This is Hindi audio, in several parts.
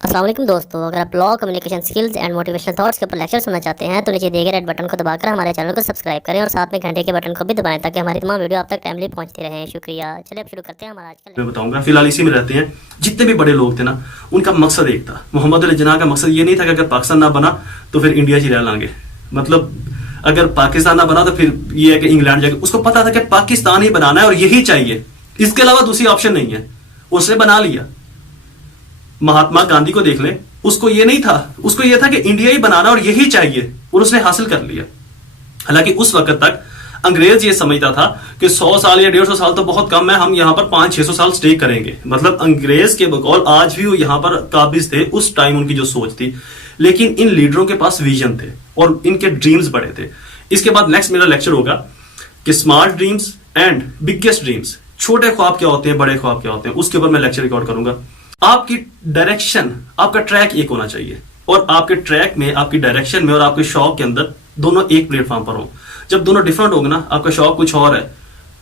अस्सलाम वालेकुम दोस्तों, अगर आप law communication skills and motivational thoughts के ऊपर लेक्चर सुनना चाहते हैं तो नीचे दिए गए रेड बटन को दबाकर हमारे चैनल को सब्सक्राइब करें और साथ में घंटे के बटन को भी दबाएं ताकि हमारी तमाम वीडियो आप तक टाइमली पहुंचती रहें। शुक्रिया। चलिए अब शुरू करते हैं हमारा आज का। मैं बताऊंगा। फिलहाल इसी में रहते हैं। जितने भी बड़े लोग थे ना, उनका मकसद एक था। मोहम्मद अली जिन्ना का मकसद ये नहीं था कि अगर पाकिस्तान ना बना तो फिर इंडिया ही रह लांगे, मतलब अगर पाकिस्तान ना बना तो फिर ये है कि इंग्लैंड जाएगा। उसको पता था कि पाकिस्तान ही बनाना है और यही चाहिए, इसके अलावा दूसरी ऑप्शन नहीं है। उसने बना लिया। महात्मा गांधी को देख ले, उसको ये नहीं था, उसको ये था कि इंडिया ही बनाना और यही चाहिए, और उसने हासिल कर लिया। हालांकि उस वक्त तक अंग्रेज ये समझता था कि 100 साल या 150 साल तो बहुत कम है, हम यहां पर 500-600 साल स्टे करेंगे। मतलब अंग्रेज के बकौल आज भी वो यहां पर काबिज थे, उस टाइम उनकी जो सोच थी। लेकिन इन लीडरों के पास विजन थे और इनके ड्रीम्स बड़े थे। इसके बाद नेक्स्ट मेरा लेक्चर होगा कि small dreams and biggest dreams, छोटे ख्वाब क्या होते हैं, बड़े ख्वाब क्या होते हैं, उसके ऊपर मैं लेक्चर रिकॉर्ड करूंगा। आपकी डायरेक्शन, आपका ट्रैक एक होना चाहिए, और आपके ट्रैक में, आपकी डायरेक्शन में और आपके शौक के अंदर दोनों एक प्लेटफॉर्म पर हो। जब दोनों डिफरेंट होंगे ना, आपका शौक कुछ और है,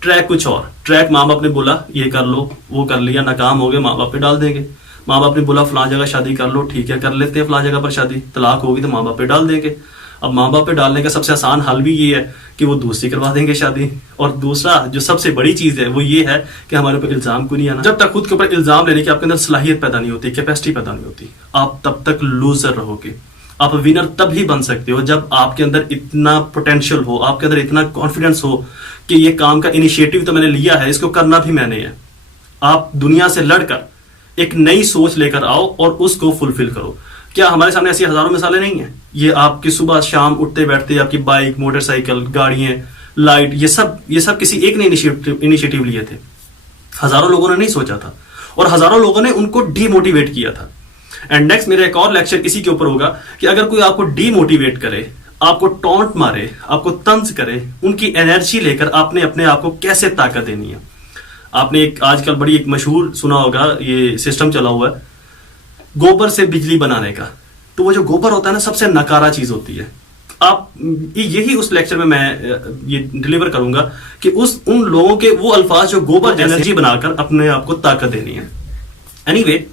ट्रैक कुछ और। ट्रैक माँ बाप ने बोला ये कर लो, वो कर लिया, नाकाम हो गए, माँ बाप पे डाल देंगे। माँ बाप ने बोला फलां जगह शादी कर लो, ठीक है कर लेते हैं फलां जगह पर शादी, तलाक होगी तो माँ बाप पे डाल देंगे। अब माँ बाप पे डालने का सबसे आसान हल भी ये है कि वो दूसरी करवा देंगे शादी। और दूसरा जो सबसे बड़ी चीज है वो ये है कि हमारे ऊपर इल्जाम को नहीं आना। जब तक खुद के ऊपर इल्जाम लेने की आपके अंदर सलाहियत पैदा नहीं होती, कैपेसिटी पैदा नहीं होती, आप तब तक लूजर रहोगे। आप विनर तब ही बन सकते हो जब आपके अंदर इतना पोटेंशियल हो, आपके अंदर इतना कॉन्फिडेंस हो कि ये काम का इनिशिएटिव तो मैंने लिया है, इसको करना भी मैंने है। आप दुनिया से लड़कर एक नई सोच लेकर आओ और उसको फुलफिल करो। क्या हमारे सामने ऐसी हजारों मिसालें नहीं है? ये आपकी सुबह शाम उठते बैठते आपकी बाइक, मोटरसाइकिल, गाड़ियां, लाइट, ये सब किसी एक ने इनिशिएटिव लिए थे। हजारों लोगों ने नहीं सोचा था और हजारों लोगों ने उनको डीमोटिवेट किया था। एंड नेक्स्ट मेरा एक और लेक्चर इसी के ऊपर होगा कि अगर कोई आपको डीमोटिवेट करे, आपको टॉन्ट मारे, आपको तंज करे, उनकी एनर्जी लेकर आपने अपने आप को कैसे ताकत देनी है। आपने एक आजकल बड़ी एक मशहूर सुना होगा, ये सिस्टम चला हुआ है गोबर से बिजली बनाने का। तो वो जो गोबर होता है ना, सबसे नकारा चीज होती है। आप यही उस लेक्चर में मैं ये डिलीवर करूंगा कि उन लोगों के वो अल्फाज जो गोबर एनर्जी बनाकर अपने आप को ताकत देनी है। एनीवे,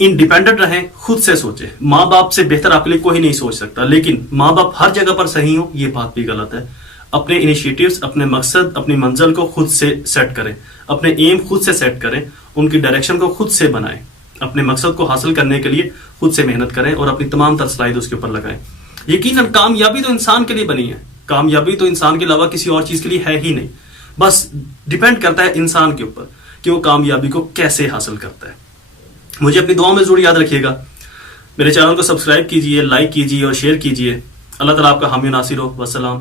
इंडिपेंडेंट रहें, खुद से सोचें। माँ बाप से बेहतर आपके लिए कोई नहीं सोच सकता, लेकिन माँ बाप हर जगह पर सही हो ये बात भी गलत है। अपने इनिशिएटिव्स, अपने मकसद, अपनी मंजिल को खुद से सेट करें, अपने एम खुद से सेट करें, उनकी डायरेक्शन को खुद से बनाएं, अपने मकसद को हासिल करने के लिए खुद से मेहनत करें और अपनी तमाम तरसलाइद उसके ऊपर लगाएं। यकीनन कामयाबी तो इंसान के लिए बनी है, कामयाबी तो इंसान के अलावा किसी और चीज के लिए है ही नहीं। बस डिपेंड करता है इंसान के ऊपर कि वो कामयाबी को कैसे हासिल करता है। मुझे अपनी दुआओं में जरूर याद रखिएगा। मेरे चैनल को सब्सक्राइब कीजिए, लाइक कीजिए और शेयर कीजिए। अल्लाह ताला आपका हामी नासिर हो। वस्सलाम।